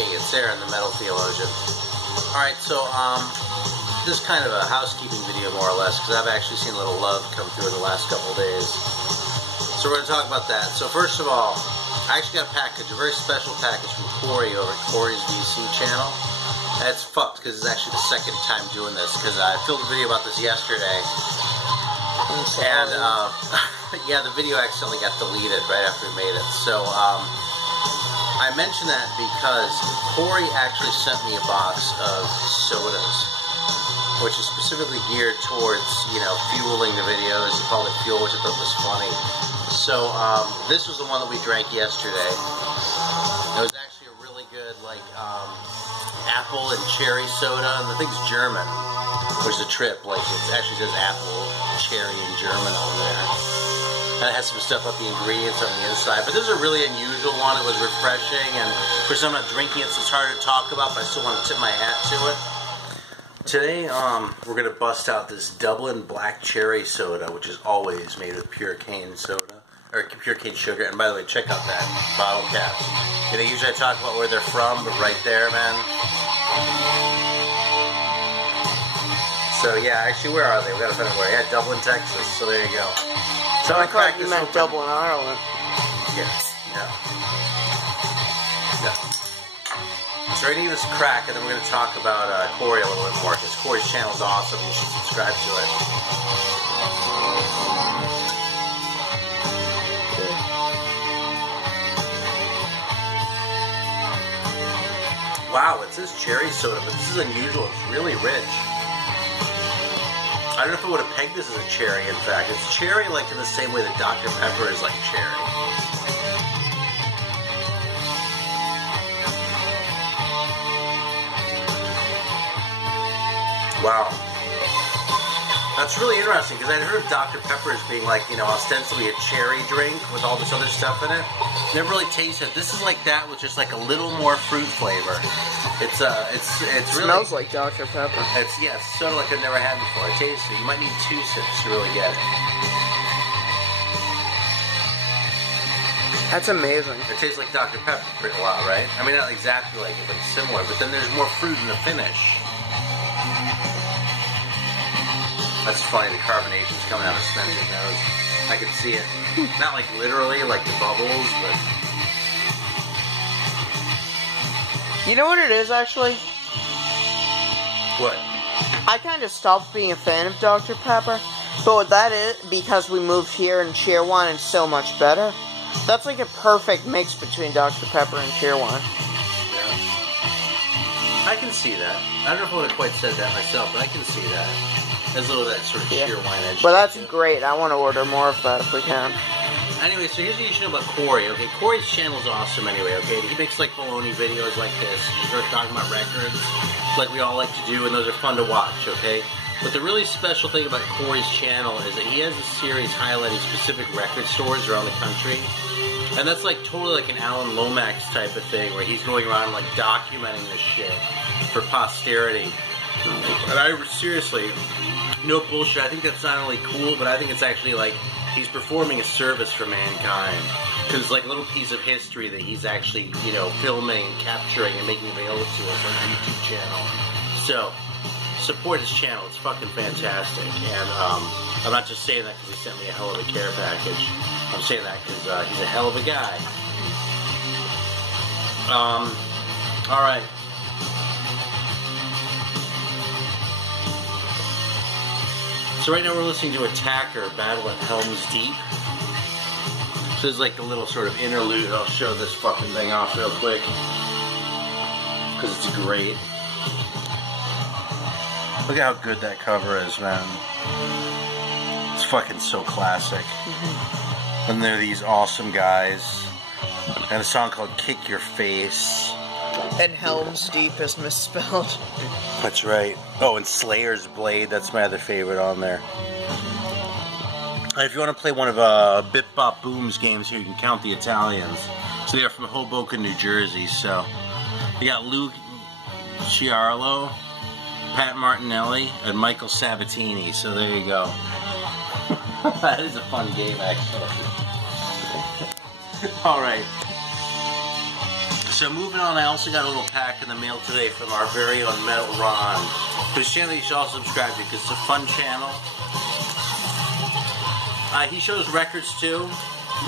Hey, it's Aaron, the Metal Theologian. Alright, so, this is kind of a housekeeping video, more or less, because I've actually seen a little love come through in the last couple of days. So we're going to talk about that. So first of all, I actually got a package, a very special package from Corey over at Corey's VC channel. That's fucked, because it's actually the second time doing this, because I filmed a video about this yesterday. And, yeah, the video accidentally got deleted right after we made it. So, I mention that because Corey actually sent me a box of sodas, which is specifically geared towards, you know, fueling the videos. He called it fuel, which I thought was funny. So, this was the one that we drank yesterday. It was actually a really good, like, apple and cherry soda, and the thing's German, which is a trip. Like, it actually says apple, cherry, and German on there. And it has some stuff about the ingredients on the inside. But this is a really unusual one. It was refreshing, and of course I'm not drinking it, so it's harder to talk about, but I still want to tip my hat to it. Today, we're going to bust out this Dublin Black Cherry Soda, which is always made with pure cane soda, or pure cane sugar. And by the way, check out that bottle cap. You know, usually I talk about where they're from, but right there, man. So yeah, actually, where are they? We got to find out where. Yeah, Dublin, Texas. So there you go. So I thought you meant Dublin, Ireland. Yeah. So we're going to give this a crack, and then we're going to talk about Corey a little bit more, because Corey's channel is awesome. You should subscribe to it. Wow, it says cherry soda, but this is unusual. It's really rich. I don't know if I would have pegged this as a cherry, in fact. It's cherry like in the same way that Dr. Pepper is like cherry. Wow. That's really interesting, because I'd heard of Dr. Pepper as being like, you know, ostensibly a cherry drink with all this other stuff in it. Never really tasted it. This is like that with just like a little more fruit flavor. It's really... Smells like Dr. Pepper. It's sort of like I've never had before. It tastes it. You might need 2 sips to really get it. That's amazing. It tastes like Dr. Pepper a lot, right? I mean, not exactly like it, but it's similar. But then there's more fruit in the finish. That's funny, the carbonation's coming out of Spencer's nose. I can see it. Not like literally, like the bubbles, but... You know what it is, actually? What? I kind of stopped being a fan of Dr. Pepper, but what that is, because we moved here and Cheerwine is so much better, that's like a perfect mix between Dr. Pepper and Cheerwine. Yeah. I can see that. I don't know if I would have quite said that myself, but I can see that. There's a little of that sort of Cheerwine edge. But that's great. I want to order more of that if we can. Anyway, so here's what you should know about Corey, okay? Corey's channel is awesome anyway, okay? He makes, like, baloney videos like this. He's talking about records, like we all like to do, and those are fun to watch, okay? But the really special thing about Corey's channel is that he has a series highlighting specific record stores around the country. And that's, like, totally like an Alan Lomax type of thing, where he's going around, like, documenting this shit for posterity. And I seriously, no bullshit, I think that's not only cool, but I think it's actually like he's performing a service for mankind. Because it's like a little piece of history that he's actually, you know, filming and capturing and making available to us on the YouTube channel. So, support his channel, it's fucking fantastic. And I'm not just saying that because he sent me a hell of a care package. I'm saying that because he's a hell of a guy. Alright. So right now we're listening to Attacker Battle at Helm's Deep. So there's like a little sort of interlude. I'll show this fucking thing off real quick, because it's great. Look at how good that cover is, man. It's fucking so classic. And there are these awesome guys. And a song called Kick Your Face. And Helm's Deep is misspelled. That's right. Oh, and Slayer's Blade, that's my other favorite on there. And if you want to play one of Bip Bop Boom's games here, you can count the Italians. So they are from Hoboken, New Jersey. So you got Luke Ciarlo, Pat Martinelli, and Michael Sabatini. So there you go. That is a fun game, actually. Alright. So moving on, I also got a little pack in the mail today from our very own Metal Ron, whose channel you should all subscribe to because it's a fun channel. He shows records too.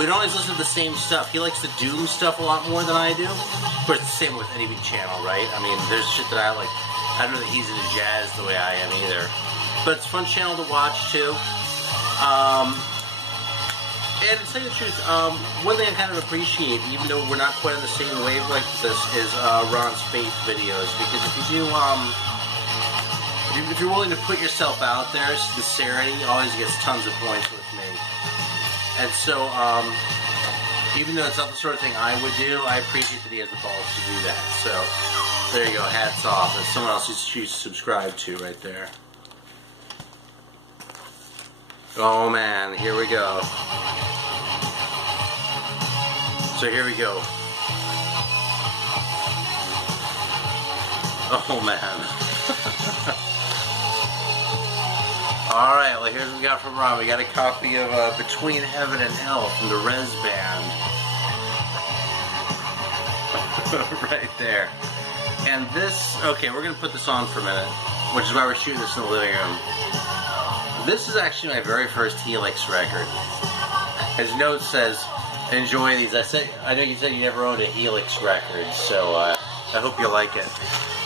We don't always listen to the same stuff. He likes the doom stuff a lot more than I do. Of course, it's the same with any big channel, right? I mean, there's shit that I like. I don't know that he's into jazz the way I am either. But it's a fun channel to watch too. And to tell you the truth, one thing I kind of appreciate, even though we're not quite on the same wavelength as this, is Ron's faith videos. Because if you do, if you're willing to put yourself out there, sincerity always gets tons of points with me. And so, even though it's not the sort of thing I would do, I appreciate that he has the balls to do that. So, there you go, hats off. That's someone else you should subscribe to right there. Oh man, here we go. So here we go. Oh man. Alright, well here's what we got from Ron. We got a copy of Between Heaven and Hell from the Res Band. Right there. And this, okay, we're going to put this on for a minute, which is why we're shooting this in the living room. This is actually my very first Helix record. His note says, enjoy these. I know you said you never owned a Helix record, so I hope you like it.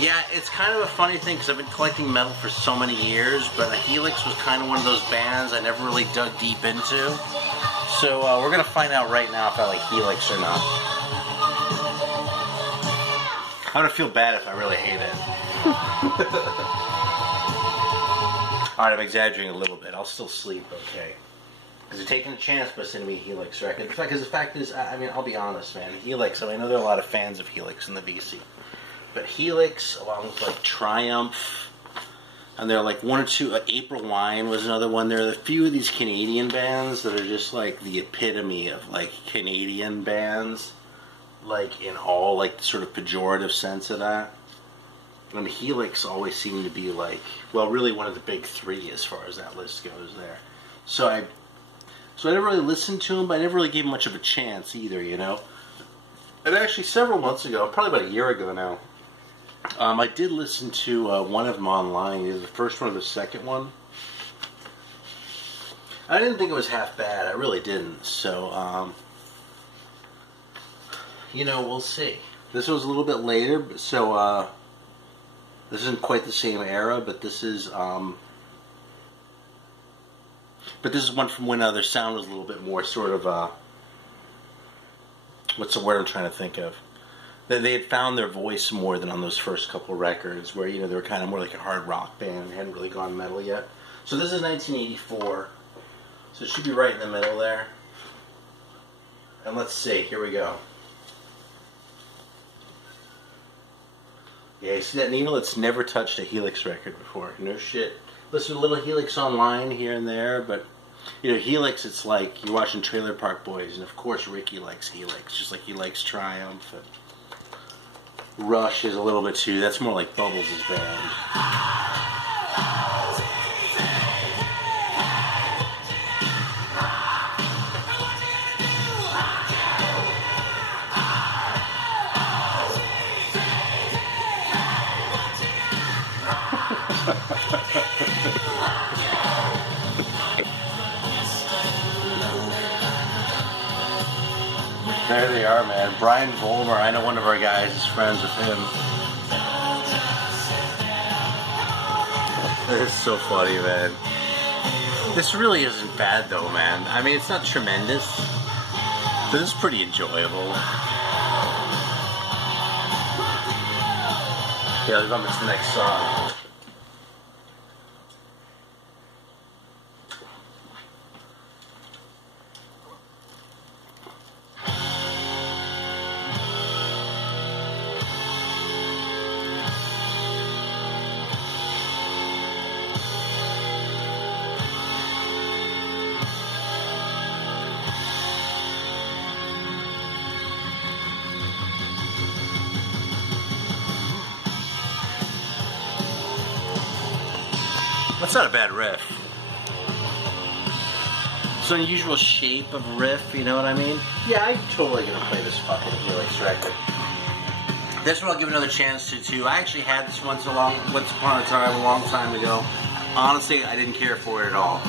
Yeah, it's kind of a funny thing because I've been collecting metal for so many years, but Helix was kind of one of those bands I never really dug deep into. So we're going to find out right now if I like Helix or not. I'm going to feel bad if I really hate it. Alright, I'm exaggerating a little bit. I'll still sleep okay. Because you're taking a chance by sending me a Helix record. Because the fact is, I mean, I'll be honest, man. Helix, I mean, I know there are a lot of fans of Helix in the VC. But Helix, along with, like, Triumph, and there are, like, one or two, April Wine was another one. There are a few of these Canadian bands that are just, like, the epitome of, like, Canadian bands. Like, in all, like, sort of pejorative sense of that. I mean, Helix always seemed to be like, well, really one of the big three as far as that list goes there. So I never really listened to him, but I never really gave him much of a chance either, you know. And actually, several months ago, probably about a year ago now, I did listen to one of them online, either the first one or the second one. I didn't think it was half bad. I really didn't. So, you know, we'll see. This was a little bit later, so, this isn't quite the same era, but this is one from when their sound was a little bit more sort of, what's the word I'm trying to think of? They had found their voice more than on those first couple records, where, you know, they were kind of more like a hard rock band, hadn't really gone metal yet. So this is 1984, so it should be right in the middle there. And let's see, here we go. Yeah, you see that needle? It's never touched a Helix record before. No shit. Listen to a little Helix online here and there, but, you know, Helix, it's like you're watching Trailer Park Boys, and of course Ricky likes Helix, just like he likes Triumph. And Rush is a little bit too. That's more like Bubbles' band. There they are, man. Brian Vollmer, I know one of our guys is friends with him. It's so funny, man. This really isn't bad, though, man. I mean, it's not tremendous, but it's pretty enjoyable. Yeah, let's bump into the next song. That's not a bad riff. It's an unusual shape of riff, you know what I mean? Yeah, I'm totally gonna play this fucking Helix record. This one I'll give another chance to too. I actually had this once upon a time, a long time ago. Honestly, I didn't care for it at all.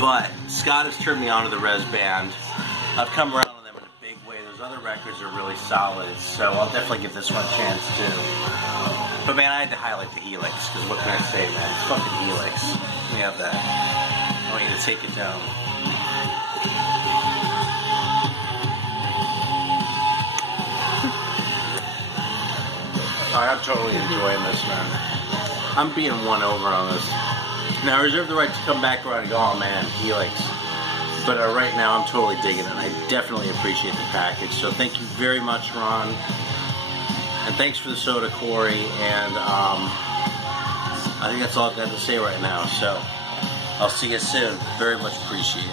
But Scott has turned me on to the Res Band. I've come around on them in a big way. Those other records are really solid, so I'll definitely give this one a chance too. But man, I had to highlight the Helix, because what can I say, man? It's fucking Helix. Let me have that. I want you to take it down. I'm totally enjoying this, man. I'm being won over on this. Now, I reserve the right to come back around and go, oh man, Helix. But right now, I'm totally digging it, and I definitely appreciate the package. So thank you very much, Ron. And thanks for the soda, Corey. And I think that's all I've got to say right now. So I'll see you soon. Very much appreciated.